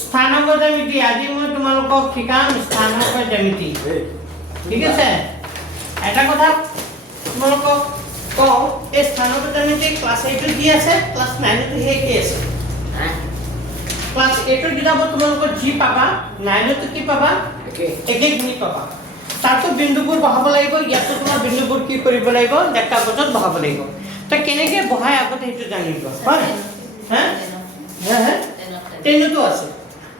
স্থানাংক জ্যামিতি আজি মই তোমালোকক শিকাম স্থানাংক জ্যামিতি ঠিক আছে এটা কথা তোমালোকক কওঁ এই স্থানাংক জ্যামিতি ক্লাস 8 দি আছে ক্লাস 9 তে হে কি আছে ক্লাস 8 দি যাব তোমালোকৰ জি পাবা 9 তে কি পাবা একে গুণি পাবা তাতো বিন্দুবোৰ বহাব লাগিব ইয়াতো তোমাৰ বিন্দুবোৰ কি কৰিব লাগিব দেখা বজত বহাব লাগিব তা কেনেকে বহাই আগতে হেতু জানিব হয় হ্যাঁ হ্যাঁ টেনতো আছে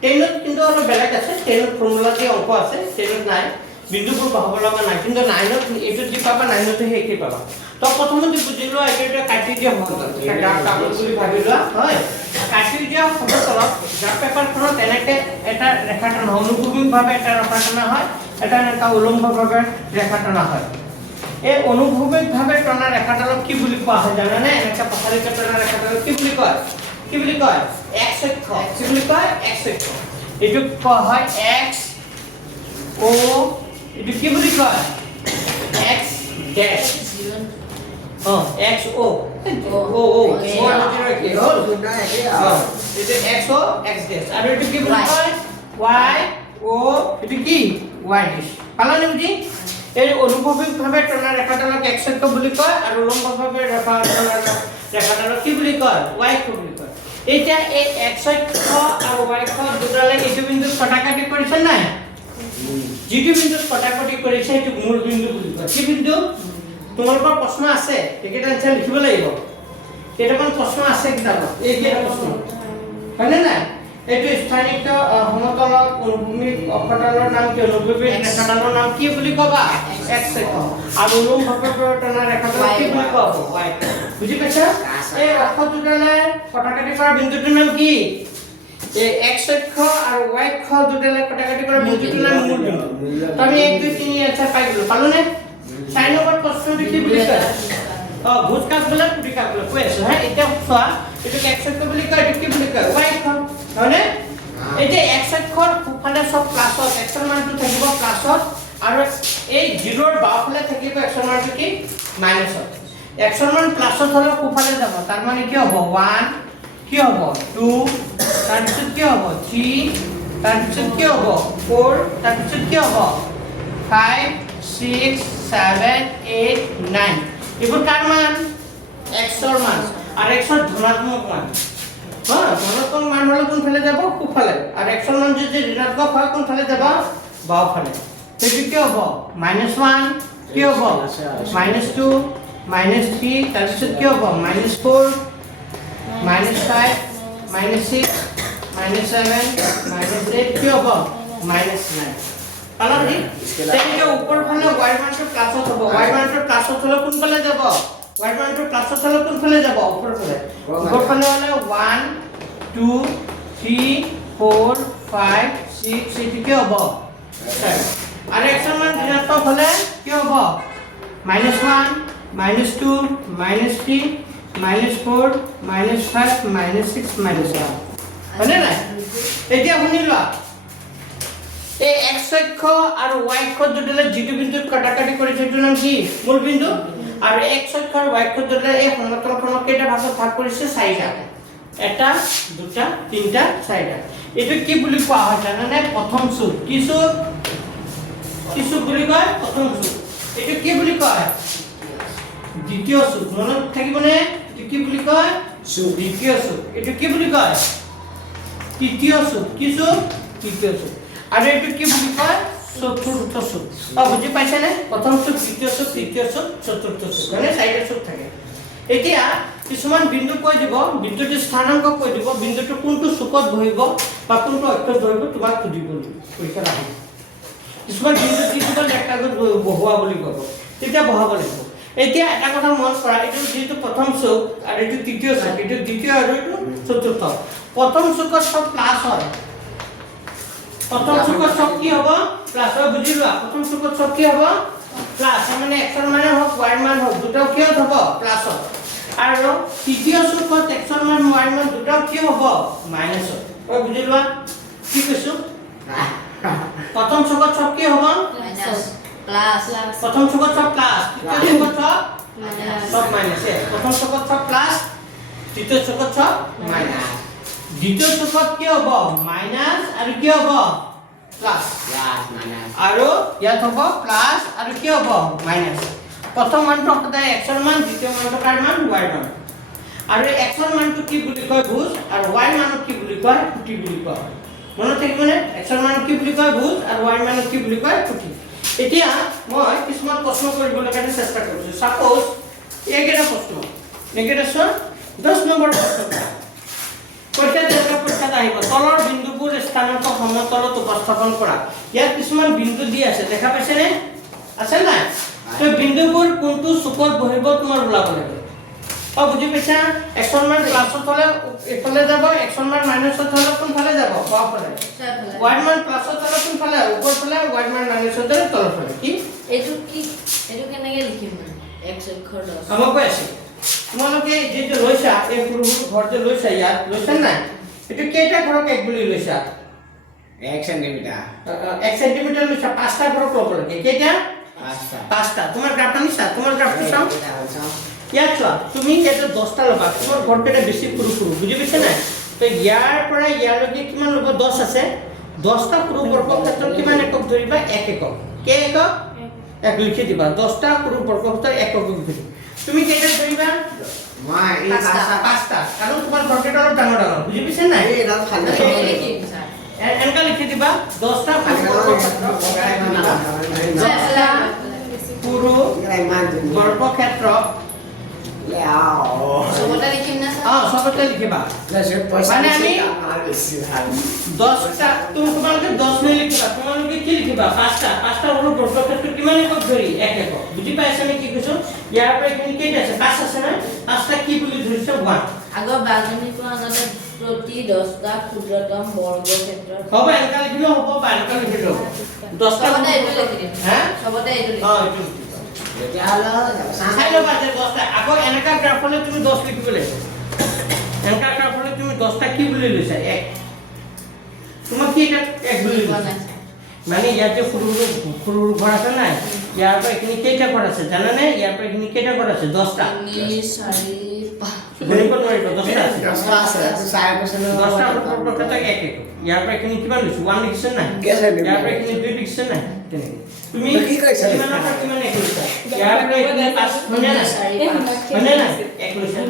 টেনত কিন্তু অলপ বেলেগ আছে টেনত ফৰ্মুলা দি অংক আছে টেনত নাই বিন্দুবোৰ বহাব লগা নাই কিন্তু 9ত এটো দি পাবা 9তে হে কি পাবা তো প্ৰথমতে বুজি লোৱা এটা কাটি দিয়া হ'ব গ্ৰাফ কাগজ বুলি ভাবি লোৱা হয় কাটি দিয়া হ'ব তলত গ্ৰাফ পেপাৰখনত এনেকে এটা ৰেখা টানা অনুভূমিকভাৱে এটা ৰেখা টানা হয় এটা এনেকা উলম্বভাৱে ৰেখা টানা হয় এই অনুভূমিকভাৱে টানা ৰেখাডালক কি বুলি কোৱা হয় জানানে এনেকা পথাৰিত টানা ৰেখাডালক কি বুলি কয় x অক্ষ কি বুলি কয় x অক্ষ এটো কোৱা হয় x o এটো কি বুলি কয় x ড্যাশ x o এটো x o x ড্যাশ আর এটো কি বুলি কয় y o এটো কি y ড্যাশ পালানে বুঝি এই অনুভূমিকভাৱে টানা ৰেখাডালক x অক্ষ বুলি কয় আৰু উলম্বভাৱে ৰেখাডালক কি বুলি কয় y অক্ষ বুলি কয় এটা এই x অক্ষ আৰু y অক্ষ দুটালে এইটো বিন্দু কটাকাটি কৰিছে নাই যিটো বিন্দু কটাকাটি কৰিছে এইটো মূল বিন্দু বুলি কয় কি বিন্দু তোমালোকৰ প্ৰশ্ন আছে একেটা আনসাৰ লিখিব লাগিব কেইটামান প্ৰশ্ন আছে কিতাপত এই কি প্ৰশ্ন হয়নে নাই এইটো স্থানিক সমতল অনুভূমিক অক্ষটালৰ নাম কি অনুভূমিক ৰেখাডালৰ নাম কি বুলি কবা x অক্ষ আৰু উলম্বভাৱে টানা ৰেখাডাল কি বুলি কব y বুজি পাইছা এই অক্ষ দুটালে কটাকাটি কৰা বিন্দুটোৰ নাম কি এই x অক্ষ আৰু y অক্ষ দুটালে কটাকাটি কৰা বিন্দুটোৰ নাম মূল বিন্দু তুমি 1 2 3 আনসাৰ পাই গলো পালোনে 4 নম্বৰ প্ৰশ্নটো কি বুলি কয় ভুজকাক বলে পুটিকাক বলে কৈ আছো হ্যাঁ এটা চোৱা এটো x অক্ষ বুলি কয় এটো কি বুলি কয় y অক্ষ হয়নে এই যে x অক্ষৰ ফুফালে সব প্লাসত x এৰ মানটো থাকিব প্লাসত আৰু এই 0 ৰ বাওফালে থাকিব x এর মানটো কি মাইনাসত x এর মান প্লাসত হলে ফুফালে যাব তার মানে কি হ'ব 1 কি হ'ব 2 তার পিছত কি হ'ব 3 তার পিছত কি হ'ব 4 তার পিছত কি হ'ব 5 6 7 8 9 এবোৰ কার মান x এর মান আর x এর ধনাত্মক মান হ্যাঁ ধনাত্মক মান হলে কোন ফেলে যাব কুফালে আর x এর মান যদি ঋণাত্মক হয় কোন ফেলে যাব বাও ফেলে সেটি কি হবে -1 কি হবে -2 -3 তার পিছত কি হবে -4 -5 -6 -7 -8 কি হবে -9 পালানি তেনে উপর ফলে y মানটো প্লাসত হবে y মানটো প্লাসত হলে কোন ফেলে যাব y মানটো প্লাসত হলে কোন ফেলে যাব উপর ফলে হলে 1 2 3 4 5 6 এটি কি হবে আর x এর মান ঋণাত্মক হলে কি হবে -1 -2 -3 -4 -5 -6 -7 হয়নে না এতিয়া শুনিলা এই x অক্ষ আৰু y অক্ষ দুটালে যিটো বিন্দুত কাটাকাটি কৰিছে এটো নাম কি মূল বিন্দু আৰু x অক্ষ আৰু y অক্ষ দুটালে এই সমতলখনক কেইটা ভাগত ভাগ কৰিছে 4টা এটা দুটা তিনটা 4টা এটো কি বুলি কোৱা হয় জানানে প্ৰথম সূত্ৰ কি সূত্ৰ বুলি কয় প্ৰথম সূত্ৰ এটো কি বুলি কয় দ্বিতীয় সূত্ৰ মনত থাকিবনে এটো কি বুলি কয় দ্বিতীয় সূত্ৰ এটো কি বুলি কয় তৃতীয় সূত্ৰ কি সূত্ৰ তৃতীয় সূত্ৰ আৰু এটো কি বুলি কয় চতুৰ্থ সূত্ৰ বুজি পাইছা নে প্ৰথম সূত্ৰ দ্বিতীয় সূত্ৰ তৃতীয় সূত্ৰ চতুৰ্থ সূত্ৰ মানে 4টা সূত্ৰ থাকে এতিয়া কিছুমান বিন্দু কৈ দিব বিন্দুটো স্থানাংক কৈ দিব বিন্দুটো কোনটো চুকত বহিব বা কোনটো অক্ষত বহিব তোমাক সুধিব পৰীক্ষা আহিব কিছুমান বিন্দু কি দিব লেখাগত বহোৱা বুলি কব তেতিয়া বহাব লাগিব এতিয়া এটা কথা মন কৰা এটো যেটো প্ৰথম চুক আৰু এটো তৃতীয় চুক এটো দ্বিতীয় আৰু এটো চতুৰ্থ প্ৰথম চুকত সব প্লাস হয় প্ৰথম চুকত সব কি হ'ব প্লাস হয় বুজি লোৱা প্রথম চুকত সব কি হ'ব প্লাস মানে x এর মান হোক y এর মান হোক দুটো কি হ'ব প্লাস হয় আৰু তৃতীয় চুকত x এৰ মান y এৰ মান দুটো কি হ'ব মাইনাস হয় ও বুজি লোৱা কি কৈছো প্রথম চুকত সব কি হ'ব প্লাস প্রথম চুকত সব প্লাস তৃতীয় চুকত সব মাইনাস প্রথম চুকত সব প্লাস তৃতীয় চুকত মাইনাস দ্বিতীয় চুকত কি হ'ব মাইনাস আৰু কি হ'ব প্লাস আৰু ইয়াত হ'ব প্লাস আৰু কি হ'ব মাইনাস প্ৰথম মানটো সদায় x ৰ মান দ্বিতীয় মানটো কাৰ মান y ৰ মান আৰু x ৰ মানটো কি বুলি কয় ভুজ আৰু y মানটো কি বুলি কয় কুটি বুলি কয় মনত থাকিবনে x ৰ মান কি বুলি কয় ভুজ আৰু y মানটো কি বুলি কয় কুটি এতিয়া মই কিছুমান প্ৰশ্ন কৰিবলৈ কাৰণে চেষ্টা কৰিছো সাপোজ এইকেইটা প্ৰশ্ন নেগেটিভ 10 নম্বৰ প্ৰশ্ন পৰীক্ষাত আহিব তলৰ বিন্দুবোৰ স্থানাংক সমতলত উপস্থাপন কৰা ইয়াত কিছুমান বিন্দু দি আছে দেখা পাইছেনে আছে নাই তো বিন্দুবোৰ কোনটো চুকত বহিব তোমাৰ ওলাব লাগিব বুঝি পাইছা x ৰ মান প্লাছত হলে এফালে যাব x ৰ মান মাইনাছত হলে কোনফালে যাব বাওঁফালে y ৰ মান প্লাছত হলে কোনফালে ওপৰফালে y ৰ মান মাইনাছত হলে তলফালে কি এইটো কেনেকৈ লিখিম x অক্ষৰ 10 আমাক কৈ আছে তোমালোকে যে লৈছা এই সৰু সৰু ঘৰ যে লৈছা ইয়াত লৈছা নাই এটো কেইটা ঘৰক এক বুলি লৈছা 1 সেন্টিমিটাৰ 1 সেন্টিমিটাৰ লৈছা পাঁচটা ঘৰক ল'ব লাগে কেইটা পাঁচটা তোমাৰ গ্ৰাফটো নিছা তোমাৰ গ্ৰাফটো চাও ইয়াত চোৱা তুমি এটা 10টা ল'বা তোমাৰ ঘৰটো বেছি সৰু সৰু বুজি পাইছা নাই তো ইয়াৰ পৰা ইয়ালৈকে কিমান ল'ব 10 আছে 10টা সৰু বৰ্গক্ষেত্ৰত কিমান একক ধৰিবা 1 একক কে একক এক লিখি দিবা 10টা সৰু বৰ্গক্ষেত্ৰৰ একক ধৰিবা তুমি কেইটা ধৰিবা মই এই পাঁচটা কাৰণ তোমাৰ ঘৰটো অলপ ডাঙৰ ডাঙৰ বুজি পাইছা নাই এই ৰাত খালি লিখিম স্যাৰ এনেকা লিখি দিবা 10টা সৰু বৰ্গক্ষেত্ৰ সবটা লিখিম না স্যার সবতে লিখিবা মানে আমি 10টা তোমালোকে 10 নে লিখিবা তোমালোকে কি লিখিবা পাঁচটা হলো বর্গক্ষেত্র কিমান একক ধৰি এক একক বুজি পাইছা নে কি কৈছো ইয়াৰ পৰা এখিনি কেইটা আছে পাঁচ আছে না পাঁচটা কি বুলি ধৰিছে 1 আগৰ বাজনীটো আনতে প্ৰতি 10টা ক্ষুদ্ৰতম বৰ্গক্ষেত্ৰ হ'ব এনেকা লিখিলে হ'ব বা এনেকা লিখিলে হ'ব 10টা সবটা এইটো লিখি দিম হ্যাঁ সবটা এইটো লিখি এইটো চাই ল'বা যে 10টা আকৌ এনেকা গ্ৰাফলে তুমি 10 লিখিব লাগিব এনেকা গ্ৰাফলে তুমি 10টা কি বুলি লৈছা 1 তোমাক কি এটা 1 বুলি লৈছা মানে ইয়াত যে সৰু ঘৰ আছে নাই ইয়াৰ পৰা এখিনি কেইটা ঘৰ আছে জানানে ইয়াৰ পৰা এখিনি কেইটা ঘৰ আছে 10টা 3 4 5 ধৰিব নোৱাৰিব 10টা আছে 10টা আছে 4% 10টা বৰ্গক্ষেত্ৰত এক এক ইয়াৰ পৰা এখিনি কিমান লৈছো 1 লিখিছে নাই ইয়াৰ পৰা এখিনি 2 লিখিছে নাই তুমি কি কৈছা কিমানৰ পৰা কিমান এক লৈছা ইয়াৰ পৰা এখিনি 5 মানে না মানে না এক লৈছা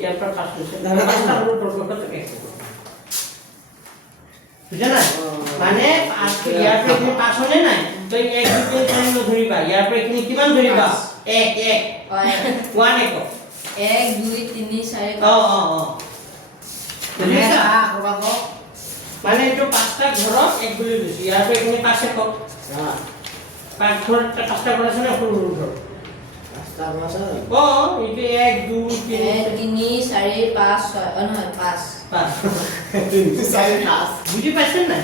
ইয়াৰ পৰা 5 লৈছা 5টা বৰ্গক্ষেত্ৰত এক বুঝা না মানে আজকে ইয়াৰ পৰা এখিনি 5 হলে নাই তো 1 2 3 ধৰিবা ইয়াৰ পৰা এখিনি কিমান ধৰিবা 1 1 একক 1 2 3 4 বুজিছা মানে এইটো পাঁচটা ঘৰক এক বুলি লৈছো ইয়াৰ পৰা এখিনি 5 একক পাঁচটা ঘৰ আছে না সৰু সৰু ঘৰ এইটো 1 2 3 3 4 5 6 নহয় 5 বুজি পাইছেন নাই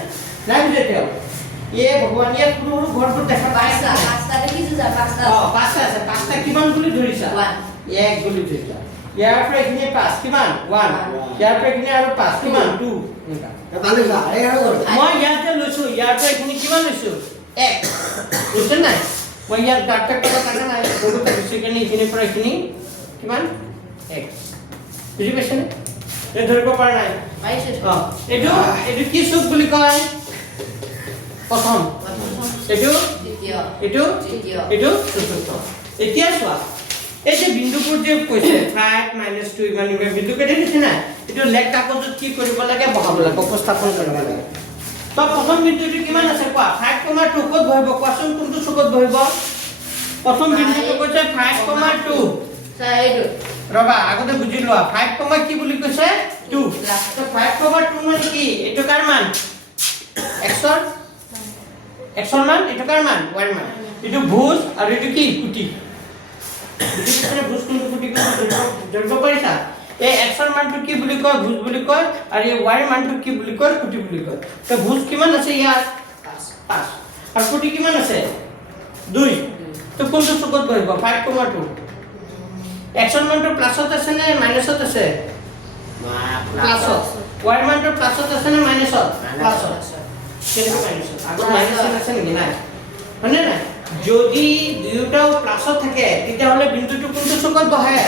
নাই বুঝে তেও ভগৱান ইয়াত সৰু সৰু ঘৰবোৰ দেখা পাইছা পাঁচটা দেখিছো যা পাঁচটা পাঁচটা আছে পাঁচটা কিমান বুলি ধৰিছা 1 এক বুলি ধৰিছা ইয়াৰ পৰা এখিনি 5 কিমান 1 ইয়াৰ পৰা এখিনি আৰু 5 কিমান 2 মই ইয়াত যে লৈছো ইয়াৰ পৰা এখিনি কিমান লৈছো 1 বুজিছেন নাই মই ইয়াত ডাক্তৰ কথা থাকে নাই বহুত বেছি কেনে এখিনি পৰা এখিনি কিমান 1 বুজি পাইছেন এই ধৰিব পৰা নাই পাইছো এইটো কি চুক বুলি কয় প্ৰথম এইটো দ্বিতীয় এইটো তৃতীয় এইটো চতুৰ্থ এতিয়া চোৱা এই যে বিন্দুবোৰ যে কৈছে 5 - 2 ইমান ইমান বিন্দু কেইটা দিছে না এইটো লেখ কাগজত কি কৰিব লাগে বহাব লাগে উপস্থাপন কৰিব লাগে তো প্ৰথম বিন্দুটো কিমান আছে কোৱা 5,2 ক'ত বহিব কোৱাচোন কোনটো চুকত বহিব প্ৰথম বিন্দুটো কৈছে 5,2 স্যাৰ এইটো ৰবা আগতে বুজি লোৱা 5, কি বুলি কৈছে 2 তো 5,2 মানে কি এইটো কাৰ মান x ৰ মান এইটো কাৰ মান y ৰ মান এইটো ভুজ আৰু এইটো কি কুটি বুজিছনে ভুজ কোনটো কুটি ধৰিব পাৰিছা এই x ৰ মানটো কি বুলি কয় ভুজ বুলি কয় আৰু এই y ৰ মানটো কি বুলি কয় কুটি বুলি কয় তো ভুজ কিমান আছে ইয়াত 5 আৰু কুটি কিমান আছে 2 তো কোনটো চুকত বহিব 5,2 x ৰ মানটো প্লাসত আছে নে মাইনাসত আছে প্লাসত y ৰ মানটো প্লাসত আছে নে মাইনাসত প্লাসত কেনেকৈ মাইনাসত আগত মাইনাসত আছে নেকি নাই হয়নে নাই যদি দুয়োটাও প্লাসত থাকে তেতিয়া হলে বিন্দুটো কোনটো চুকত বহে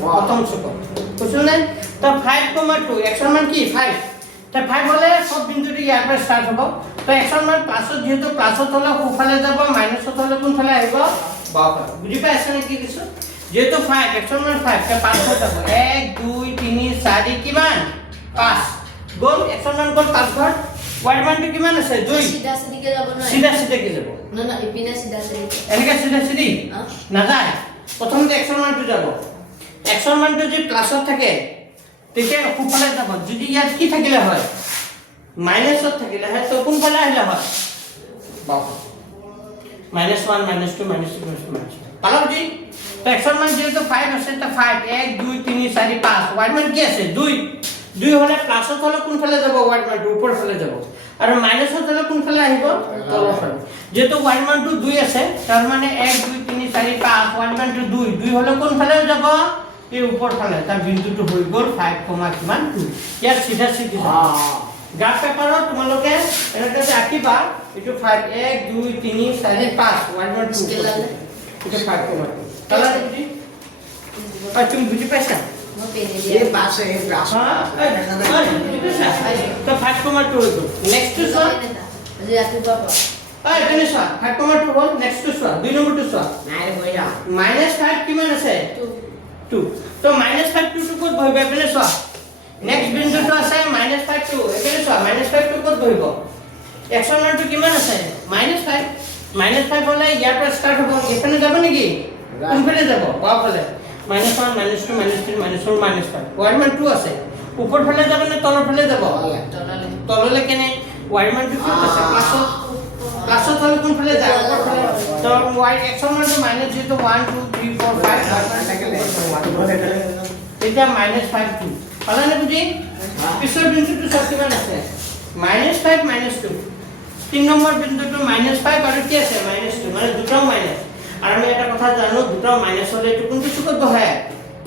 প্রথম চুকত বুঝছো নাই তো 5,2 এক্সৰ মান কি 5 তো 5 হলে সব বিন্দুটি ইয়াৰ পৰা স্টাৰ্ট হ'ব তো এক্সৰ মান প্লাসত যেহেতু প্লাসত হলে সোফালে যাব মাইনাসত হলে কোনফালে আহিব বাওঁফালে বুজি পাইছা নে কি দিছো যেহেতু 5 এক্সৰ মান 5 তে 5 হৈ যাব 1 2 3 4 কিমান 5 গল এক্সৰ মান গল 5 ঘৰ ওয়াই মানটো কিমান আছে 2 সিধা সিধিকে যাব না সিধা কি যাব না না ইপিনে সিধা সিধি এনেকা সিধি না যায় প্রথমতে এক্সৰ মানটো যাব এক্সৰ মানটো যদি প্লাসত থাকে তেতিয়া সোফালে যাব যদি ইয়াত কি থাকিলে হয় মাইনাসত থাকিলে হয় তো কোনফালে আহিলে হয় বাওঁফালে -1 -2 -3 পালা বুজি তো এক্সৰ মান যেহেতু 5 আছে তো 5 1 2 3 4 5 ওয়াই মান কি আছে 2 হলে প্লাসত হলে কোনফালে যাব ওয়াই মানটো উপৰ ফালে যাব আৰু মাইনাসত হলে কোনফালে আহিব তলৰ ফালে যেহেতু ওয়াই মানটো 2 আছে তাৰ মানে 1 2 3 4 5 ওয়াই মানটো 2 হলে কোনফালে যাব এই উপৰ ফালে তাৰ বিন্দুটো হৈ গল 5, কিমান 2 ইয়াৰ সিধা সিধি গ্ৰাফ পেপাৰত তোমালোকে এনেকৈ আঁকিবা এটো 5 1 2 3 4 5 ওয়াই মান 2 এটা 5, কালার বুঝি তুমি বুঝি পাইছা মই পেনে ये দিয়া पास है ये पास তো 5,2 হইল নেক্সট টু সর আজি ৰাতিপুৱা পা এখানে সর 5,2 হল নেক্সট টু সর 2 নম্বরটো সর नाइर हो जा -5 কিমান আছে 2 তো -5 2 ক'ত বহিব এখানে সর নেক্সট বিন্দুটো আছে -5 2 এখানে সর -5 2 ক'ত বহিব এক্সৰ মানটো কিমান আছে -5 হলে ইয়াৰ পৰা স্টার্ট হ'ব এখানে যাব নেকি কোনফালে যাব বাওঁফালে -1 -2 -3 -4 -5 ওয়াই মান 2 আছে উপৰ ফালে যাব নে তলৰ ফালে যাব তললে তললে কেনে ওয়াই মান 2 কি আছে প্লাসত হলে কোন ফালে যায় উপৰ ফালে তো ওয়াই এক্সৰ মানটো মাইনাস যেটো 1 2 3 4 5 এটা -5 2 পালানে বুজি পিছৰ বিন্দুটো সব কিমান আছে -5 -2 3 নম্বৰ বিন্দুটো -5 আৰু কি আছে -2 মানে দুটাও মাইনাস আর আমি একটা কথা জানো দুটো মাইনাস হলে একটু কোনটো চুকত বহে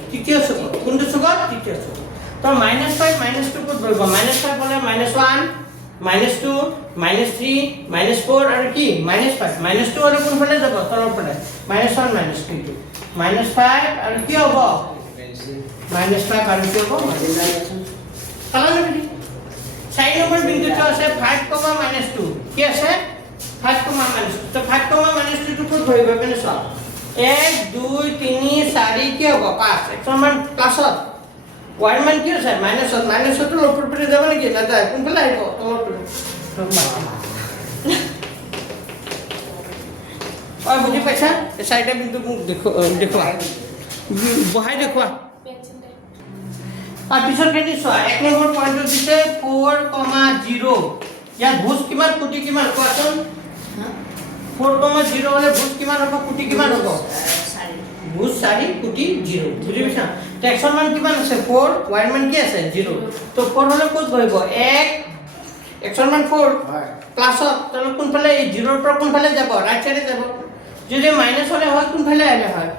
তৃতীয় চুকত কোনটো চুকত তৃতীয় চুকত তো -5 -2 কত বহিব -5 হলে -1 -2 -3 -4 আর কি -5 -2 হলে কোন ফালে যাব তলৰ ফালে -1 -3 -5 আৰ কি হ'ব -5 আৰ কি হ'ব কালাৰ নেবি 4 নম্বৰ বিন্দুটো আছে 5, -2 কি আছে 5, তো 5, -2 ক'ত বহিব মানে সব 1 2 3 4 কি হ'ব 5 এক্সৰ মান প্লাসত ওয়াই মান কি আছে মাইনাসত তো উপৰ ফালে যাব নেকি না যায় কোনফালে আহিব তলৰ ফালে বুজি পাইছা এই চাৰিটা বিন্দু মোক দেখুৱা বহাই দেখুৱা আৰ পিছৰ খিনি চোৱা 1 নম্বৰ পইণ্টত দিছে 4, 0 ইয়াত ভুজ কিমান কোটি কিমান কোৱাচোন 4, 0 হলে ভুজ কিমান হ'ব কোটি কিমান হ'ব ভুজ 4 কোটি 0 বুজি পাইছা তো এক্সৰ মান কিমান আছে 4 ওয়াই মান কি আছে 0 তো 4 হলে ক'ত বহিব 1 এক্সৰ মান 4 প্লাসত তাহলে কোন ফালে এই 0 ৰ পৰা কোন ফালে যাব ৰাইট সাইডে যাব যদি মাইনাস হলে হয় কোন ফালে আহিলে হয়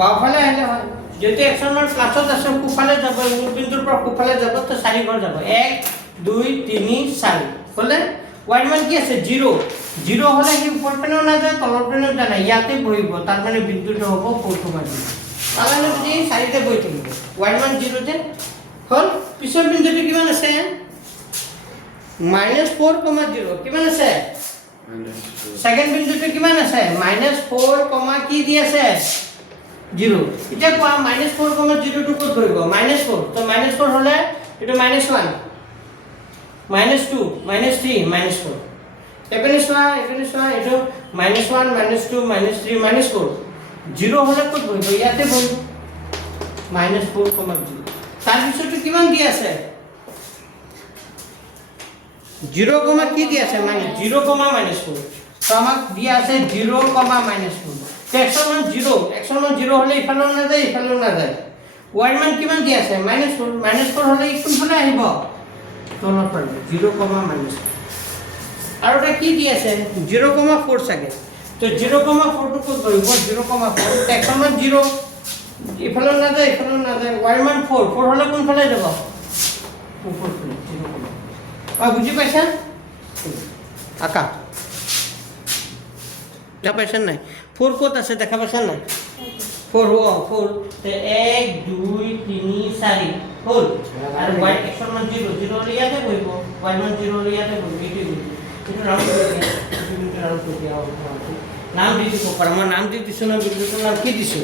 বাওঁফালে আহিলে হয় যদি এক্সৰ মান প্লাসত আছে সোফালে যাব মূল বিন্দুৰ পৰা সোফালে যাব তো 4 ঘৰ যাব 1 2 3 4 হলে ওয়াই মান কি আছে 0 হলে কি উপৰ পেনেও না যায় তলৰ পেনেও যায় না ইয়াতে বহিব তার মানে বিন্দুটো হ'ব 4,0 তাহলে যদি 4তে বহি থাকিব ওয়াই মান 0 তে হল পিছৰ বিন্দুটো কিমান আছে -4,0 কিমান আছে সেকেন্ড বিন্দুটো কিমান আছে -4, কি দি আছে 0 এতিয়া কোৱা -4,0 টো ক'ত বহিব -4 তো -4 হলে এটো -1 -2 -3 -4 এখানে চোৱা এটো -1 -2 -3 -4 0 হলে ক'ত বহিব ইয়াতে বহিব -4,0 তাৰ পিছতো কিমান দি আছে 0, কি দি আছে 0, -4 তো আমাক দি আছে 0, -4 এক্সৰ মান 0 হলে ইফালেও না যায় ওয়াই মান কিমান দি আছে -4 হলে কোনফালে আহিব তলৰ ফালে 0, -4 আৰু এটা কি দি আছে 0,4 চাগে তো 0,4 টো ক'ত বহিব 0,4 এক্সৰ মান 0 ইফালেও না যায় ওয়াই মান 4 হলে কোনফালে যাব উপৰ ফালে 0, বুজি পাইছা আকা দেখা পাইছা নাই 4 ক'ত আছে দেখা পাইছা নাই 4 তে 1 2 3 4 হ'ল আৰু y এক্সৰ মান 0 0 ইয়াতে বহিব y মান 0 ইয়াতে বহিব এইটো ৰাউন্ড কৰি দিয়া এইটো ৰাউন্ড কৰি দিয়া নাম দি দিব পাৰ মই নাম দি দিছো না বিন্দুটোৰ নাম কি দিছো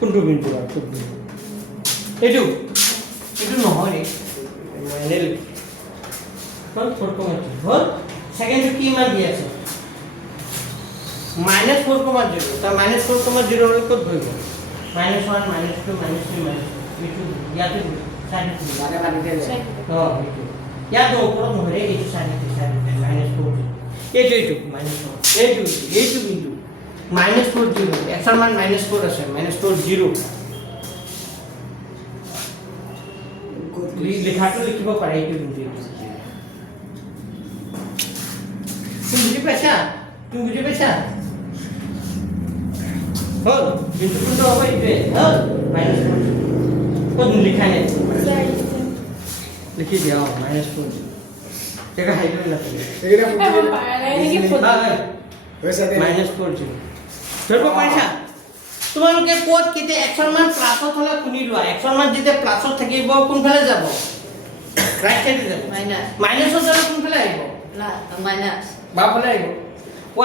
কোনটো বিন্দু এইটো নহয় মানে হ'ল 4,2 হ'ল সেকেন্ডটো কি মান দি আছে -4,0 তা -4,0 হলে কত বইব -1 -2 -3 এইটো ইয়াতে সাইড মানে বানিতে যায় এইটো ইয়াতে ওপৰত নহৰে এইটো সাইড -4 এইটো -4 এইটো বিন্দু -40 এক্সৰ মান -4 আছে -40 লিখাটো লিখিব পাৰে এইটো বিন্দু তুমি বুজি পাইছা হ'ল বিন্দু কোনটো হ'ব এইটোৱে হ'ল -4 কোন লিখা নাই লিখি দিয়া -4 এটা হাইড হৈ লাগে এইটা হৈছে দে -40 ধৰিব পাৰিছা তোমালোকে ক'ত কেতিয়া এক্সৰ মান প্লাছত হ'লে শুনি লোৱা এক্সৰ মান যেতিয়া প্লাছত থাকিব কোনফালে যাব ৰাইট সাইডে যাব মাইনাছত হ'লে কোনফালে আহিব মাইনাস বাফালে আহিব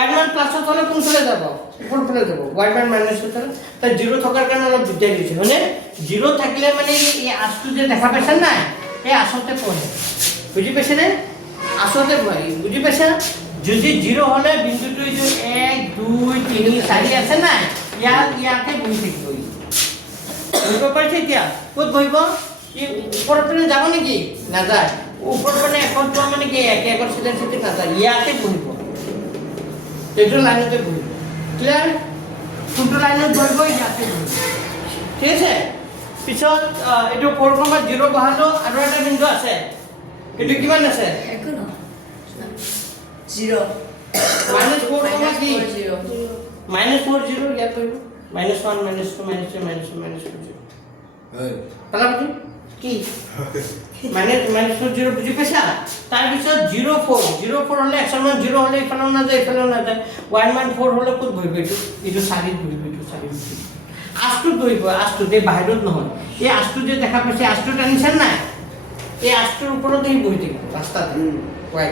y মান প্লাছত হ'লে কোনফালে যাব কোনফালে যাব y মান মাইনাছত হ'লে তাই 0 থকাৰ কাৰণে অলপ দিগদাৰ হৈছে হয়নে 0 থাকিলে মানে এই আচটো যে দেখা পাইছা না এই আসতে পঢ়ে বুজি পাইছে নে আসতে পঢ়ে বুজি পাইছা যদি 0 হ'লে বিন্দুটো এই 1 2 3 4 আছে না ইয়াতে বহি থাকিব বুজিব পাৰিছে এতিয়া ক'ত বহিব এই ওপৰৰ পিনে যাব নেকি নাযায় ওপৰৰ পিনে এখন যোৱা মানে কি একৰ চিধা চিধি নাযায় ইয়াতে বহিব এইটো লাইনতে বহিব ক্লিয়াৰ কোনটো লাইনত বহিব ইয়াতে বহিব ঠিক আছে পিছত এইটো 4,0 বহালো আৰু এটা বিন্দু আছে এইটো কিমান আছে একো ন 0 -4, কি -40 ইয়াত বহিব -1 -2 -3 হয় পালা বুজি কি -0 বুজি পাইছা তাৰ পিছত 04 হলে এক্সৰ মান 0 হলে ইফালেও নাযায় y মান 4 হলে ক'ত বহিব এইটো 4 বহিব এইটো 4 বহিব আষ্টু বহিব আষ্টু দে বাহিৰত নহয় এই আষ্টু যে দেখা পাইছে আষ্টু টানিছে না এই আষ্টুৰ ওপৰত এই বহি থাকিব ৰাস্তাত y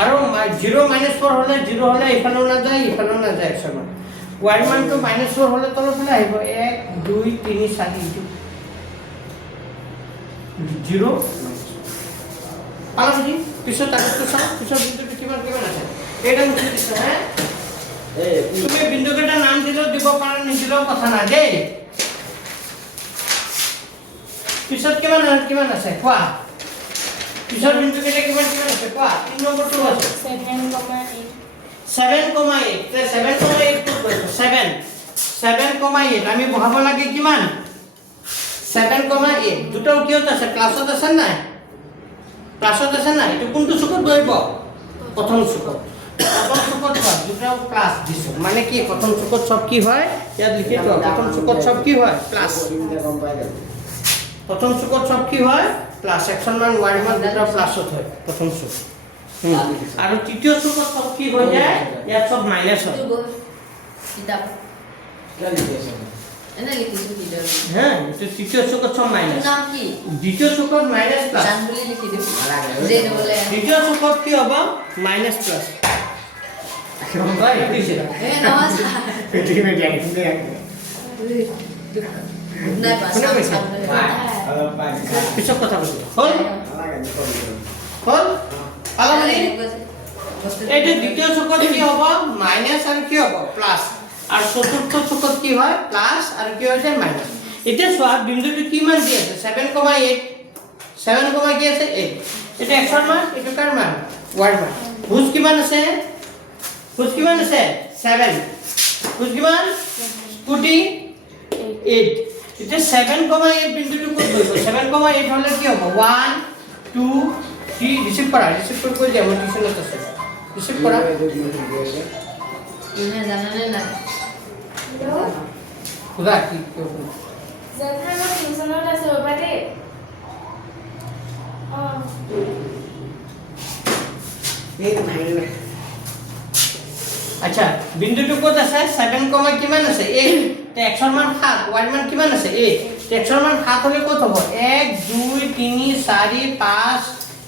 আৰু 0 -4 হলে 0 হলে ইফালেও নাযায় এক্সৰ মান y মানটো -4 হলে তলফালে আহিব 1 2 3 4 এইটো 0 পালা বুজি পিছত আগতো চাও পিছত বিন্দুটো কিমান আছে এটা মুখে দিছে হ্যাঁ তুমি বিন্দুকেটা নাম দিলেও দিব পাৰা নিদিলেও কথা নাই দেই পিছত কিমান আছে কোৱা পিছত বিন্দুকেটা কিমান আছে কোৱা 3 নম্বৰটো আছে 7,8 তে 7,8 ক'ত বহিব 7,8 আমি বহাব লাগে কিমান 7,8 দুটাও কিয়ত আছে প্লাছত আছে না এইটো কোনটো চুকত বহিব প্ৰথম চুকত হয় দুটাও প্লাস দিছো মানে কি প্রথম চুকত সব কি হয় ইয়াত লিখি তো প্রথম চুকত সব কি হয় প্লাস প্রথম চুকত সব কি হয় প্লাস সেকশন মান y মান দুটা প্লাসত হয় প্রথম চুক আর তৃতীয় চুকত সব কি হৈ যায় ইয়াত সব মাইনাস হয় কিতাব এনে লিখিছো কিতাব হ্যাঁ তো তৃতীয় চুকত সব মাইনাস নাম কি দ্বিতীয় চুকত মাইনাস প্লাস জান বলি লিখি দিও যে বলে দ্বিতীয় চুকত কি হবে মাইনাস প্লাস right দিছে এ নমস পেটি মে যাই দে না পাস পিছত কথা বলবো হল আলামানি এইটো দ্বিতীয় চুকত কি হ'ব মাইনাস আর কি হ'ব প্লাস আর চতুর্থ চুকত কি হয় প্লাস আর কি হয় মাইনাস এটা সোয়া বিন্দুটো কি মান দি আছে 7,8 7, কি আছে 8 এটা x এর মান এটা কার মান y মান ভুজ কিমান আছে 7 ভুজ কিমান 48 এটা 7,8 বিন্দুটো ক'ত বহিব 7,8 হলে কি হ'ব 1 2 3 রিসিভ করে যাব টিউশনত আছে রিসিভ করা মানে জানালে না খুদা কি জানা না টিউশনত আছে ওবারে এই নাই আচ্ছা বিন্দুটো ক'ত আছে 7, কিমান আছে 8 তে x ৰ মান 7 y ৰ মান কিমান আছে 8 তে x ৰ মান 7 হলে ক'ত হ'ব 1 2 3 4 5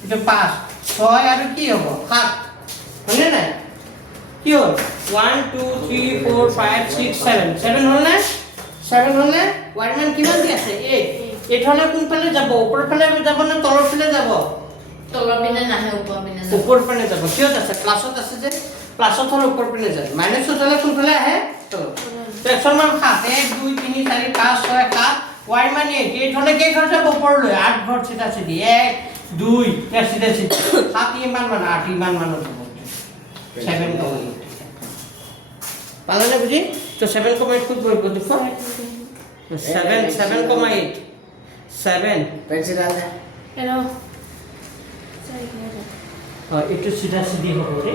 এটা 5 6 আৰু কি হ'ব 7 হয়নে নাই কি হ'ল 1 2 3 4 5 6 7 7 হ'ল না 7 হ'ল না y ৰ মান কিমান দি আছে 8 8 হলে কোনফালে যাব ওপৰৰ ফালে যাব না তলৰ ফালে যাব তলৰ পিনে নাহে ওপৰ পিনে যাব ওপৰ পিনে যাব কিয় আছে প্লাছত আছে যে প্লাছত হলে ওপৰ পিনে যায় মাইনাছত হলে কোনফালে আহে তো x ৰ মান 7 1 2 3 4 5 6 7 y মান 8 হলে কেই ঘৰ যাব ওপৰলৈ 8 ঘৰ চিধা চিধি 1 2 এ চিধা চিধি 7 ইমান মান 8 ইমান মান যাব 7 পালানে বুজি তো 7.8 খুব বড় দেখো 7.8 7 पेंसिल डाल दे Hello. একটু সিধা সিধি হ'ব রে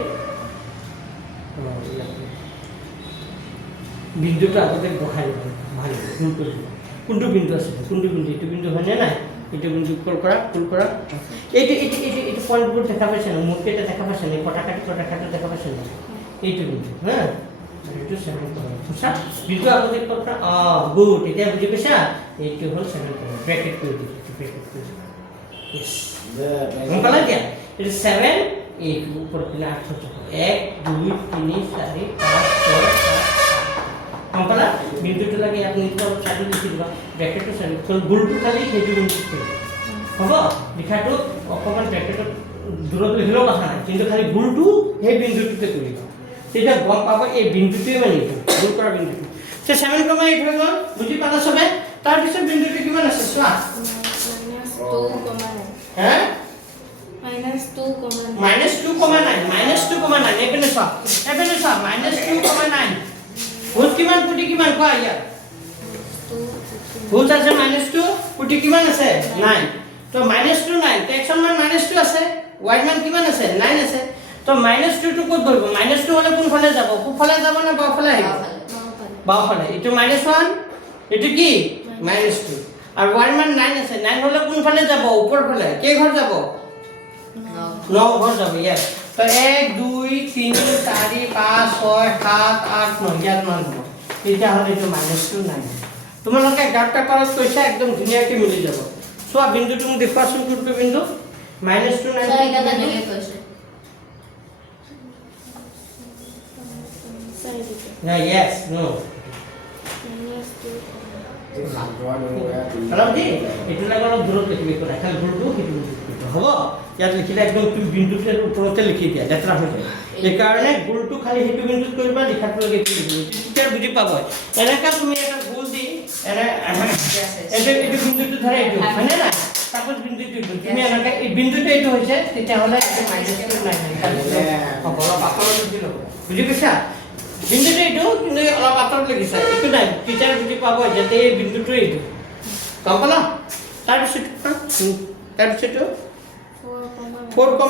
বিন্দুটো আগতে বহাই ল'ব ভাল কোনটো বিন্দু আছে কোনটো বিন্দু এইটো বিন্দু হয়নে নাই এইটো বিন্দু ফুল কৰা এইটো পইণ্টবোৰ দেখা পাইছে না মুখ এটা দেখা পাইছে না কটাকাটি দেখা পাইছে না এইটো বিন্দু হ্যাঁ এইটো 7 বুঝা বিন্দু আগতে কৰা গুড এতিয়া বুজি পাইছা এইটো হ'ল 7 ব্ৰ্যাকেট কৰি দিছো ব্ৰ্যাকেট কৰি यस গম দিয়া এটা 7 एक ऊपर पिला 8 1 2 3 4 5 6 7 हमला बिंदुটো লাগে আপনি তো সাইডে লিখি দিবা ব্র্যাকেটটো সাইডে তো গুলটো খালি হেতু বিন্দু কৰিব হ'ব লিখাটো অকমান ব্ৰ্যাকেটত দূৰত লিখিলেও কথা নাই কিন্তু খালি গুলটো সেই বিন্দুটোতে কৰিব তেতিয়া গম পাব এই বিন্দুটোৱে মানে গুল কৰা বিন্দুটো সে 7.8 হৈ গ'ল বুজি পালা সবে তাৰ পিছত বিন্দুটো কিমান আছে চোৱা -2.9 হ্যাঁ -2.9 -2.9 এখানে সব -2.9 ভূত কিমান পুটি কিমান কোৱা ইয়াৰ ভূত আছে -2 পুটি কিমান আছে 9 তো -2 9 তে x ৰ মান -2 আছে y ৰ মান কিমান আছে 9 আছে তো -2 টো ক'ত বহিব -2 হলে কোন ফালে যাব কোফালে যাব না বাওফালে আহিব বাওফালে এটো -1 এটো কি -2 আর y ৰ মান 9 আছে 9 হলে কোন ফালে যাব ওপৰ ফালে কে ঘৰ যাব 9 ঘর যাবে ইয়ার তো 1 2 3 4 5 6 7 8 9 ইয়ার মান হ'ব এটা হলে তো -2 নাই তোমালোকে গাঁতটা কৰাত কৈছা একদম ধুনীয়াকৈ মিলি যাব চোৱা বিন্দুটো মোক দেখুৱাচোন কোনটো বিন্দু -2 নাই সৈকাটা নিলে কৈছে না यस নো হলো দি এটো লাগা অলপ দূৰত লিখিবি কৰা খালি ভুলটো সেইটো হ'ব ইয়াত লিখিলে একদম তুমি বিন্দুটোৰ ওপৰতে লিখি দিয়া যাত্ৰা হৈ যায় এই কাৰণে গোলটো খালি সেইটো বিন্দুত কৰিবা লিখাটো লাগে তেতিয়া বুজি পাব এনেকা তুমি এটা গোল দি এনে এইটো বিন্দুটো ধৰে এইটো হয়নে না তারপর বিন্দুটো তুমি এনেকা এই বিন্দুটো এইটো হৈছে তেতিয়া হলে এটা -2 নাই হ'ব অলপ আঁতৰত দিলো বুজি পাইছা বিন্দুটো এইটো কিন্তু অলপ আঁতৰত লিখিছা এইটো নাই টিচাৰ বুজি পাব যাতে এই বিন্দুটো এইটো গম পালা তাৰপিছত 4, -6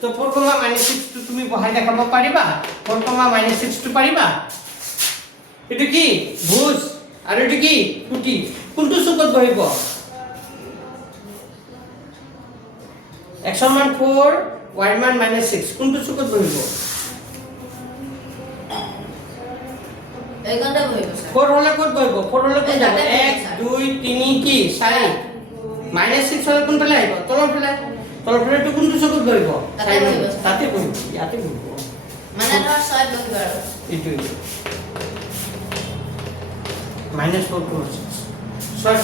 তো 4, -6 তো তুমি বহাই দেখাব পাৰিবা 4, -6 তো পাৰিবা এটো কি ভুজ আৰু এটো কি পুটি কোনটো চুকত বহিব x ৰ মান 4 y ৰ মান -6 কোনটো চুকত বহিব এইগন্টা বহিব 4 হলে ক'ত বহিব 4 হলে কোন যাব 1 2 3 কি 4 -6 হলে কোন ফালে আহিব তলৰ ফালে তো কোনটো চুকত বহিব তাতে বহিব ইয়াতে বহিব মানে ধৰ 6 বহিব আৰু এইটো -4 to 6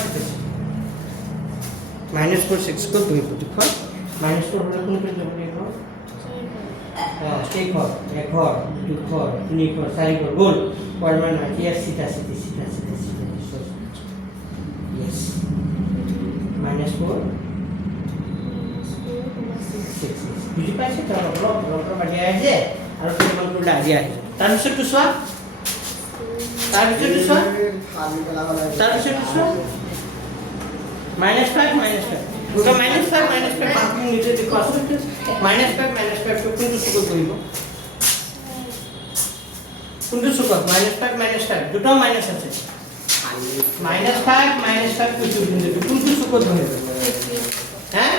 -4 6 ক'ত বহিব দেখো -4 হলে কোন ফালে যাব দেখো एक और 2 और 3 और 4 और गोल और मान ये सीधा यस -4 6 বুজি পাইছে তো অলপ বাঢ়ি আছে আৰু কিমান কৰি আহি আছে তাৰপিছত তো চোৱা -5 তো -5 আপনি নিচে দেখো আসলে -5 তো কোনটো সুকত কৰিব কোনটো সুকত -5 দুটো মাইনাস আছে -5 কিছু বিন্দু কোনটো সুকত বহিব হ্যাঁ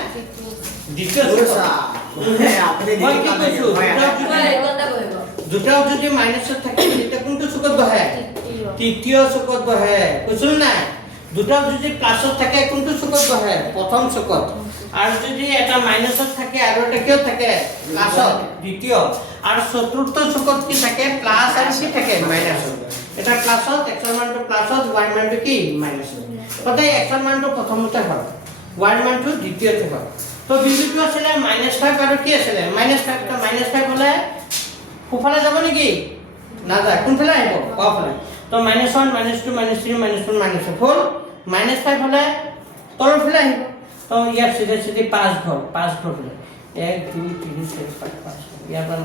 দ্বিতীয় সুকত আপনি মই কি কৈছো এইগন্টা বহিব দুটাও যদি মাইনাছত থাকে তেতিয়া কোনটো চুকত বহে তৃতীয় চুকত বহে কৈছিল না দুটাও যদি প্লাছত থাকে কোনটো চুকত বহে প্ৰথম চুকত আৰু যদি এটা মাইনাছত থাকে আৰু এটা কিয় থাকে প্লাছত দ্বিতীয় আৰু চতুৰ্থ চুকত কি থাকে প্লাস আৰু কি থাকে মাইনাস এটা প্লাছত x ৰ মানটো প্লাছত y ৰ মানটো কি মাইনাছত সদায় x ৰ মানটো প্ৰথমতে হয় y ৰ মানটো দ্বিতীয়তে হয় তো বিন্দুটো আছিলে -5 আৰু কি আছিলে -5 তো -5 হলে কোফালে যাব নেকি না যায় কোনফালে আহিব কোফালে তো -1 -2 -3 -1 -4 -5 হলে তলফালে আহিব তো ইয়াৰ সিধে সিধে 5 ঘৰ হলে 1 2 3 4 5 ইয়াৰ পৰা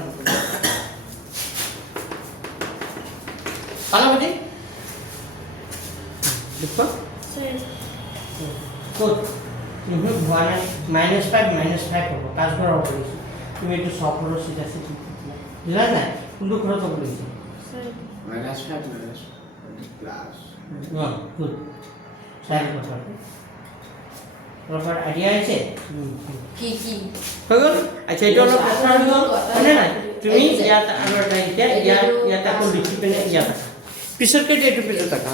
পালা বুজি দেখো কত -5 হ'ব 5 ঘৰ হ'ব তুমি এইটো সব ঘৰ সিধা সিধি বুঝলা না কোনটো ঘৰত হ'ব লাগিছে -5 প্লাস গুড সাইড কথা প্রপার আইডিয়া আছে কি হগল আচ্ছা এটা হলো প্রশ্ন হলো মানে না তুমি ইয়াত আৰু এটা এতিয়া ইয়াত আকৌ লিখি পেনে ইয়াত পিছতকে এইটো পিছত টাকা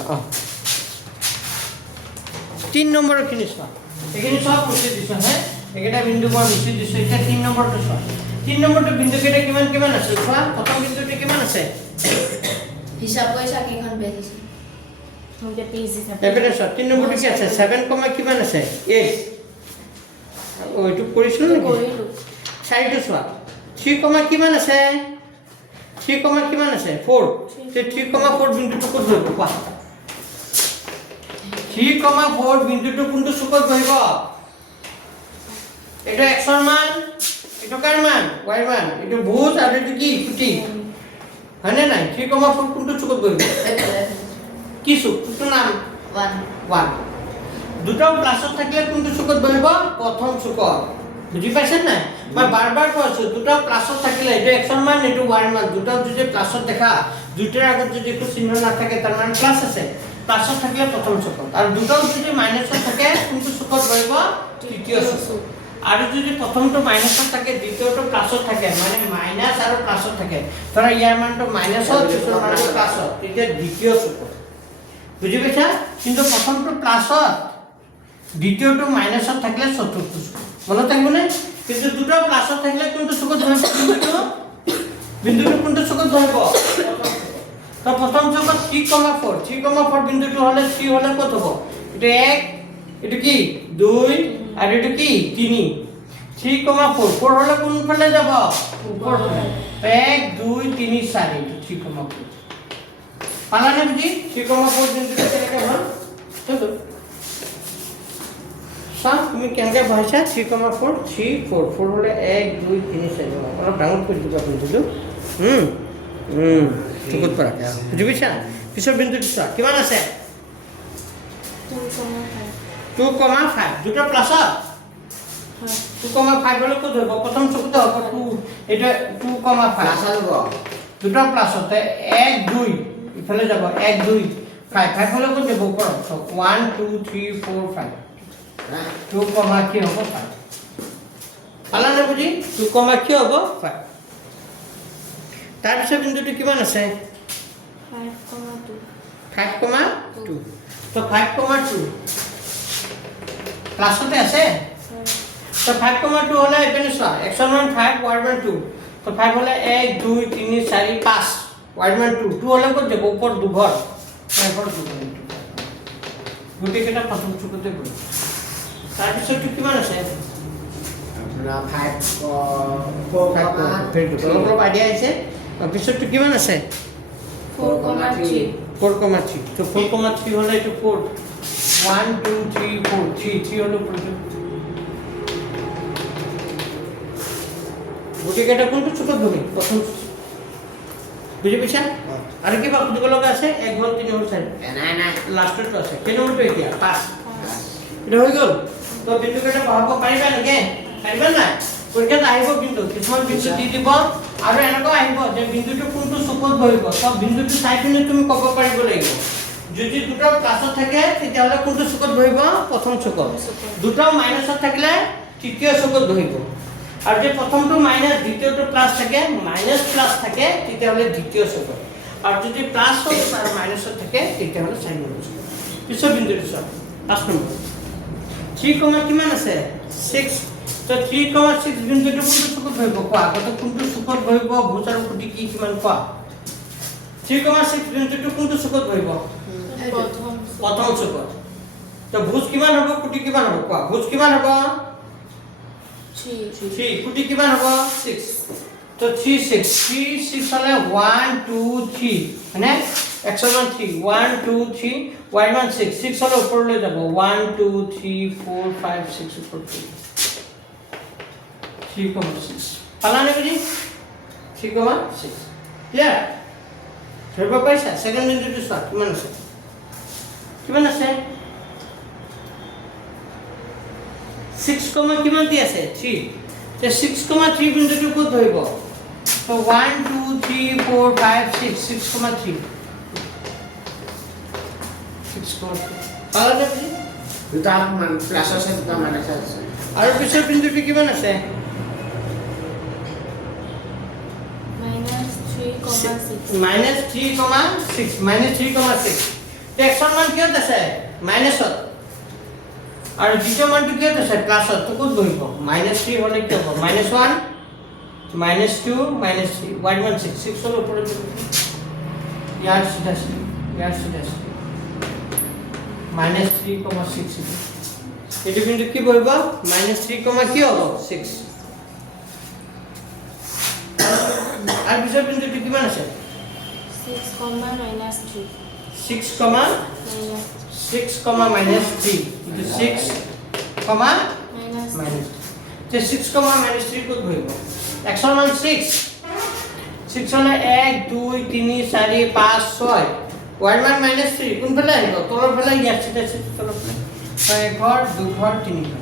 3 নম্বৰৰ খিনি চোৱা এখিনি সব পুছি দিছ হে একেটা বিন্দু মই মুছি দিছ এটা 3 নম্বৰটো চোৱা 3 নম্বৰটো বিন্দু কেটা কিমান আছে চোৱা প্ৰথম বিন্দুটো কিমান আছে হিসাব পয়সা কিখন বেজিছে মুকে পেজ দিছে এবারে 3 নম্বৰটো কি আছে 7, কিমান আছে 8 ওইটো কৰিছিল নেকি কৰিলো সাইডটো চোৱা 3, কিমান আছে 3, কিমান আছে 4 তে 3, 4 বিন্দুটো ক'ত যাব কোৱা 3, 4 বিন্দুটো কোনটো চুকত বহিব এটা x ৰ মান এটা কাৰ মান y ৰ মান এটা ভুজ আৰু এটা কি খুঁটি হয়নে নাই 3, 4 কোনটো চুকত বহিব কি চুকটো নাম 1 দুটাও প্লাছত থাকিলে কোনটো চুকত বহিব প্ৰথম চুকত বুজি পাইছেন না মই বাৰবাৰ কৈছো দুটাও প্লাছত থাকিলে এটা x ৰ মান এটা y ৰ মান দুটাও যদি প্লাছত দেখা দুটাৰ আগত যদি একো চিহ্ন নাথাকে তাৰ মানে প্লাস আছে প্লাছত থাকিলে প্ৰথম চুকত আৰু দুটাও যদি মাইনাছত থাকে কোনটো চুকত বহিব তৃতীয় চুকত আৰু যদি প্ৰথমটো মাইনাছত থাকে দ্বিতীয়টো প্লাছত থাকে মানে মাইনাস আৰু প্লাছত থাকে ধৰা ইয়াৰ মানটো মাইনাছত পিছৰ মানটো প্লাছত তেতিয়া দ্বিতীয় চুকত বুজি পাইছা কিন্তু প্ৰথমটো প্লাছত দ্বিতীয়টো মাইনাছত থাকিলে চতুৰ্থ চুকত মনত থাকিবনে কিন্তু দুটো প্লাছত থাকিলে কোনটো চুকত বহিব বিন্দুটো কোনটো চুকত বহিব তো প্ৰথম চুকত 3, 4 বিন্দুটো হলে 3 হলে কত হ'ব এটা 1 এটা কি 2 আর এটা কি 3 3, 4 হলে কোন ফালে যাব উপর ফালে 1 2 3 4 3, 4 পালা না বুঝি 3, 4 বিন্দুটো কেনেকে হল চলো সব তুমি কেনেকে বহাইছা 3, 4 হলে 1 2 3 4 অলপ ডাঙৰ কৰি দিবা বিন্দুটো চুকত পৰা বুজি পাইছা পিছৰ বিন্দুটো চোৱা কিমান আছে 2,5 দুটা প্লাছত 2,5 হলে কত হ'ব প্ৰথম চুকতে হ'ব 2 এটা 2,5 প্লাস হ'ব দুটা প্লাছতে 1 2 ইফালে যাব 1 2 5 হলে কত যাব ওপৰ 1 2 3 4 5 2, কি হ'ব 5 পালা না বুজি 2, কি হ'ব 5 তাৰপিছত বিন্দুটো কিমান আছে 5,2 তো 5,2 প্লাছতে আছে তো 5,2 হলে এপিনে চোৱা x ৰ মান 5 y ৰ মান 2 তো 5 হলে 1 2 3 4 5 y ৰ মান 2 হলে কত যাব ওপৰ দুঘৰ ওপৰ দুঘৰ গুটি কেটা প্ৰথম চুকতে গ'ল তাৰপিছত কিমান আছে আপোনাৰ 5 অলপ আইডিয়া আছে তাৰপিছত কিমান আছে 4,3 4,3 তো 4,3 হলে এটা 4 1 2 3 4 3 হলো গুটি কেটা কোনটো চুকত বহি প্ৰথম বুজি পাইছা আৰু কিবা বুজিব লগা আছে 1 ঘৰ 3 ঘৰ 4 নাই লাষ্টটো আছে কেই নম্বৰটো এতিয়া 5 এটা হৈ গ'ল তো বিন্দু কেটা বহাব পাৰিবা নেকি পাৰিবা না পৰীক্ষাত আহিব কিন্তু কিছুমান বিন্দু দি দিব আৰু এনেকুৱা আহিব যে বিন্দুটো কোনটো চুকত বহিব সব বিন্দুটো চাই পিনে তুমি ক'ব পাৰিব লাগিব যদি দুটো প্লাছত থাকে তেতিয়াহ'লে কোনটো চুকত বহিব প্ৰথম চুকত দুটো মাইনাছত থাকিলে তৃতীয় চুকত বহিব আৰু যে প্ৰথমটো মাইনাছ দ্বিতীয়টো প্লাছ থাকে মাইনাছ প্লাছ থাকে তেতিয়াহ'লে দ্বিতীয় চুকত আৰু যদি প্লাছ আৰু মাইনাছত থাকে তেতিয়াহ'লে 4 নম্বৰ চুকত পিছৰ বিন্দুটো চোৱা 5 নম্বৰ 3, কিমান আছে 6 তো 3,6 বিন্দুটো কোনটো চুকত বহিব কোৱা আগতে কোনটো চুকত বহিব ভুজ আৰু খুঁটি কি কিমান কোৱা 3,6 বিন্দুটো কোনটো চুকত বহিব প্ৰথম চুকত তো ভুজ কিমান হ'ব খুঁটি কিমান হ'ব কোৱা ভুজ কিমান হ'ব 3 খুঁটি কিমান হ'ব 6 তো 3 6 হলে 1 2 3 মানে x1 3 1 2 3 y1 6 6 হলে ওপৰলৈ যাব 1 2 3 4 5 6 ওপৰ 3,6 পালানে বুজি 3,6 ক্লিয়াৰ ধৰিব পাৰিছা সেকেন্ড বিন্দুটো চোৱা কিমান আছে 6, কিমান দি আছে 3 তে 6,3 বিন্দুটো ক'ত ধৰিব তো 1 2 3 4 5 6 6,3 পালানে বুজি দুটা মান প্লাস আছে দুটা মাইনাস আছে আৰু পিছৰ বিন্দুটো কিমান আছে -3,6 তে x1 মান কিহত আছে মাইনাছত আৰু দ্বিতীয় মানটো কিহত আছে প্লাছত তো ক'ত বহিব -3 হলে কি হ'ব -1 -2 -3 y1 6 হলে ওপৰত ইয়াৰ সিধা -3,6 এটো বিন্দু কি বহিব -3, কি হ'ব 6 আর পিছৰ বিন্দুটো কিমান আছে 6, -3 ইটো 6, -3 তে 6, -3 ক'ত বহিব x1 মান 6 হলে 1 2 3 4 5 6 y1 -3 কোনফালে আহিব তলৰ ফালে ইয়াৰ চিধা তলৰ ফালে 6 ঘৰ 2 ঘৰ 3 ঘৰ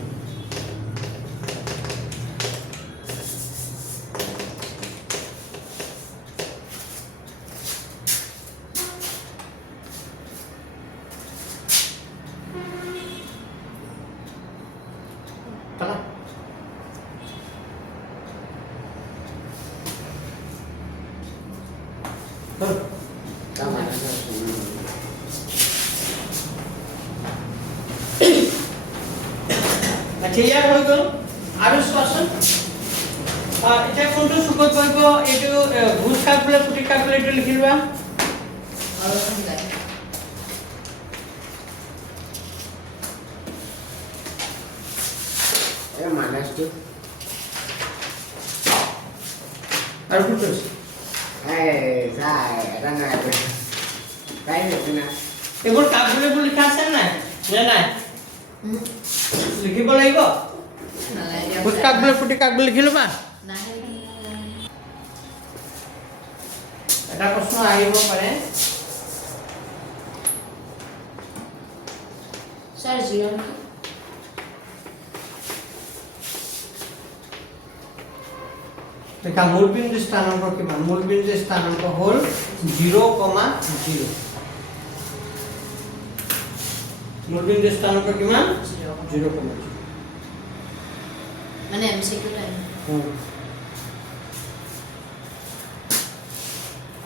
পালা দুটা মাইনাস আছে আচ্ছা ইয়াৰ হৈ গ'ল আৰু চোৱাচোন এতিয়া কোনটো চুকত বহিব এইটো ভুজ কাক বোলে খুঁটি কাক বোলে এইটো লিখি লোৱা আৰু সমজাই এ মাইনাস 2 আৰু কোনটো আছে এই যাই এটা নাই তাই নেকি না এইবোৰ কাক বোলে বুলি লিখা আছে নাই নাই লিখিব লাগিব নালাগে ভুজ কাক বোলে খুঁটি কাক বোলে লিখি ল'বা নাহে এটা প্ৰশ্ন আহিব পাৰে স্যার জিরো দেখা মূলবিন্দু স্থানাঙ্ক কিমান মূলবিন্দু স্থানাঙ্ক হল 0,0 মূলবিন্দু স্থানাঙ্ক কিমান 0,0 মানে এমসিকিউ টাইম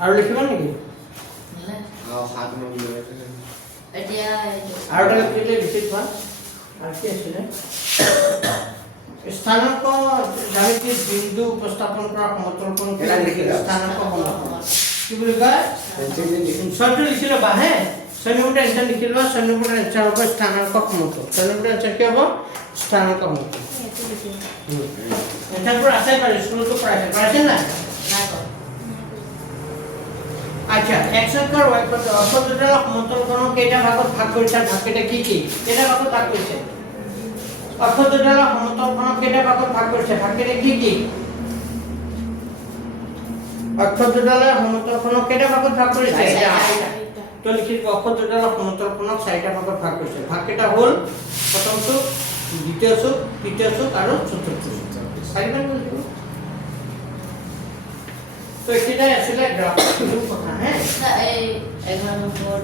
আৰু লিখিবা নেকি নালা আৰু 7 নম্বৰ এতিয়া আৰু এটা লিখিলে লিখি থোৱা আৰু কি আছিলে স্থানাঙ্ক জ্যামিতিক বিন্দু উপস্থাপন কৰা সমতলকোণ এটা লিখি দাও স্থানাঙ্ক সমতল কি বুলি কয় সবটো লিখি ল'বা হে 6 নম্বৰ এনসাৰ লিখি লোৱা 6 নম্বৰ এনসাৰ হ'ব স্থানাঙ্ক সমতল 6 নম্বৰ এনসাৰ কি হ'ব স্থানাঙ্ক সমতল এনসাৰবোৰ আছে পাৰি স্কুলতো পঢ়াইছে না না কৰ আচ্ছা x অক্ষৰ y অক্ষৰ অৰ্থদুটাৰ সমতলকোণ কেইটা ভাগত ভাগ কৰিছে ভাগকেইটা কি কেইটা ভাগত ভাগ কৰিছে অৰ্থদুটাৰ সমতলকোণ কেইটা ভাগত ভাগ কৰিছে ভাগকেইটা কি অৰ্থদুটাৰ সমতলকোণ কেইটা ভাগত ভাগ কৰিছে তো লিখি অক্ষৰদুটাৰ সমতলকোণক 4টা ভাগত ভাগ কৰিছে ভাগকেইটা হ'ল প্ৰথমটো দ্বিতীয় চুক তৃতীয় চুক আৰু চতুৰ্থ চুক 4টা লিখিব তো এটা আসলে গ্রাফের কথা হ্যাঁ না এই 11 নম্বর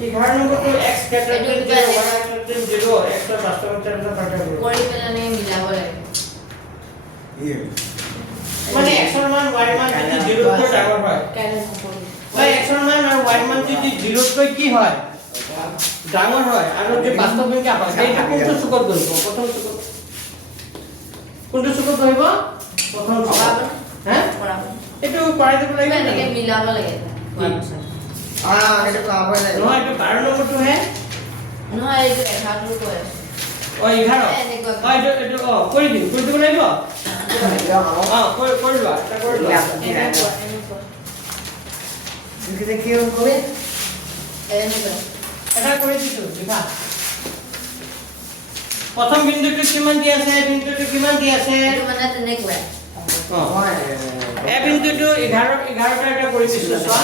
11 নম্বরটো x capital 0 y capital 0 x এর বাস্তব চারটা পাল্টা করব কৰি পেলানে মিলাব লাগে মানে x ৰ মান y ৰ মান যদি 0 তকৈ ডাঙৰ হয় কাইলৈ নকৰিম। হয় x ৰ মান আৰু y ৰ মান যদি 0 তকৈ কি হয় ডাঙৰ হয় আৰু যে বাস্তৱ সংখ্যা হয় এইটো কোনটো চুকত গ'ব প্ৰথম চুকত কোনটো চুকত গ'ব প্ৰথম চুকত হে কৰাব এইটো কৰাই দিব লাগিব এনেকে মিলাব লাগে কোৱাৰ পিছত সেইটো কোৱাবই লাগিব নহয় এইটো 12 নম্বৰটো হে নহয় এইটো 11টো কৈ আছে অ 11 এনেকুৱা। অ এইটো কৰি দিব লাগিব অ কৰি লোৱা এটা কৰি লোৱা এনেকুৱা এনেকুৱা কি হবে এনেকুৱা এটা কৰি দিছো লিখা প্ৰথম বিন্দুটো কিমান দি আছে বিন্দুটো কিমান দি আছে এইটো মানে তেনেকুৱাই অ এ বিন্দুটো 11 টা এটা কৰি দিছো চোৱা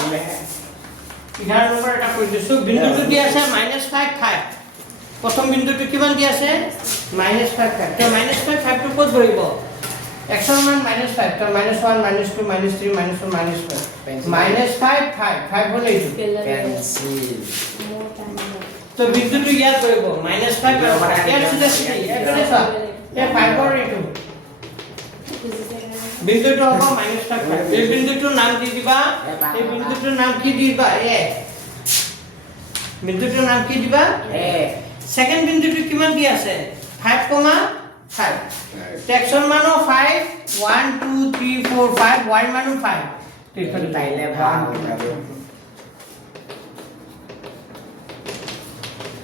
11 নম্বৰ এটা কৰি দিছো বিন্দুটো দি আছে -5 5 প্ৰথম বিন্দুটো কিমান দি আছে -5 5 তো -5 5 টো ক'ত বহিব x ৰ মান -5 তো -1 -2 -3 -1 -5 -5 5 হলে এইটো পেন্সিল মোৰ টাইম নাই। তো বিন্দুটো ইয়াত বহিব -5 আৰু ইয়াত আছে 3 ইয়াত আছে এই 5 ৰ এইটো বিন্দুটো হ'ব -5 এই বিন্দুটোৰ নাম দি দিবা এই বিন্দুটোৰ নাম কি দিবা এ বিন্দুটোৰ নাম কি দিবা এ সেকেন্ড বিন্দুটো কিমান দি আছে 5,5 টেক্সৰ মানো 5 1 2 3 4 5 y মানো 5 এইখন পাইলে ভাল হ'ব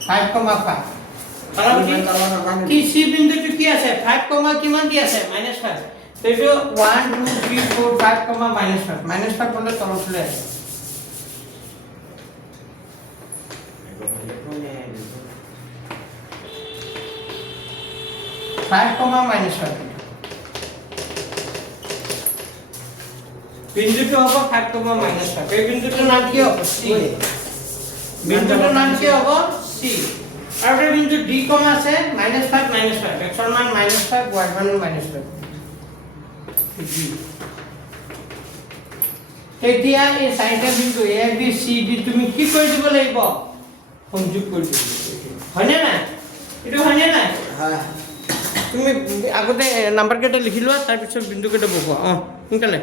5,5 কাৰণ কি সি বিন্দুটো কি আছে 5, কিমান দি আছে -5 তেটো 1 2 3 4 5, -5 হলে তললৈ আছে 5, বিন্দুটো হ'ব 5, এই বিন্দুটোৰ নাম কি হ'ব c বিন্দুটোৰ নাম কি হ'ব c আৰু এই বিন্দু d, আছে -5 x ৰ মান -5 y ৰ মান -5 তেতিয়া এই চাৰিটা বিন্দু a b c d তুমি কি কৰি দিব লাগিব সংযোগ কৰি দিব হয়নে না এটো হয়নে না হয় তুমি আগতে নাম্বাৰ কেইটা লিখি লোৱা তাৰ পিছত বিন্দু কেইটা বহোৱা সোনকালে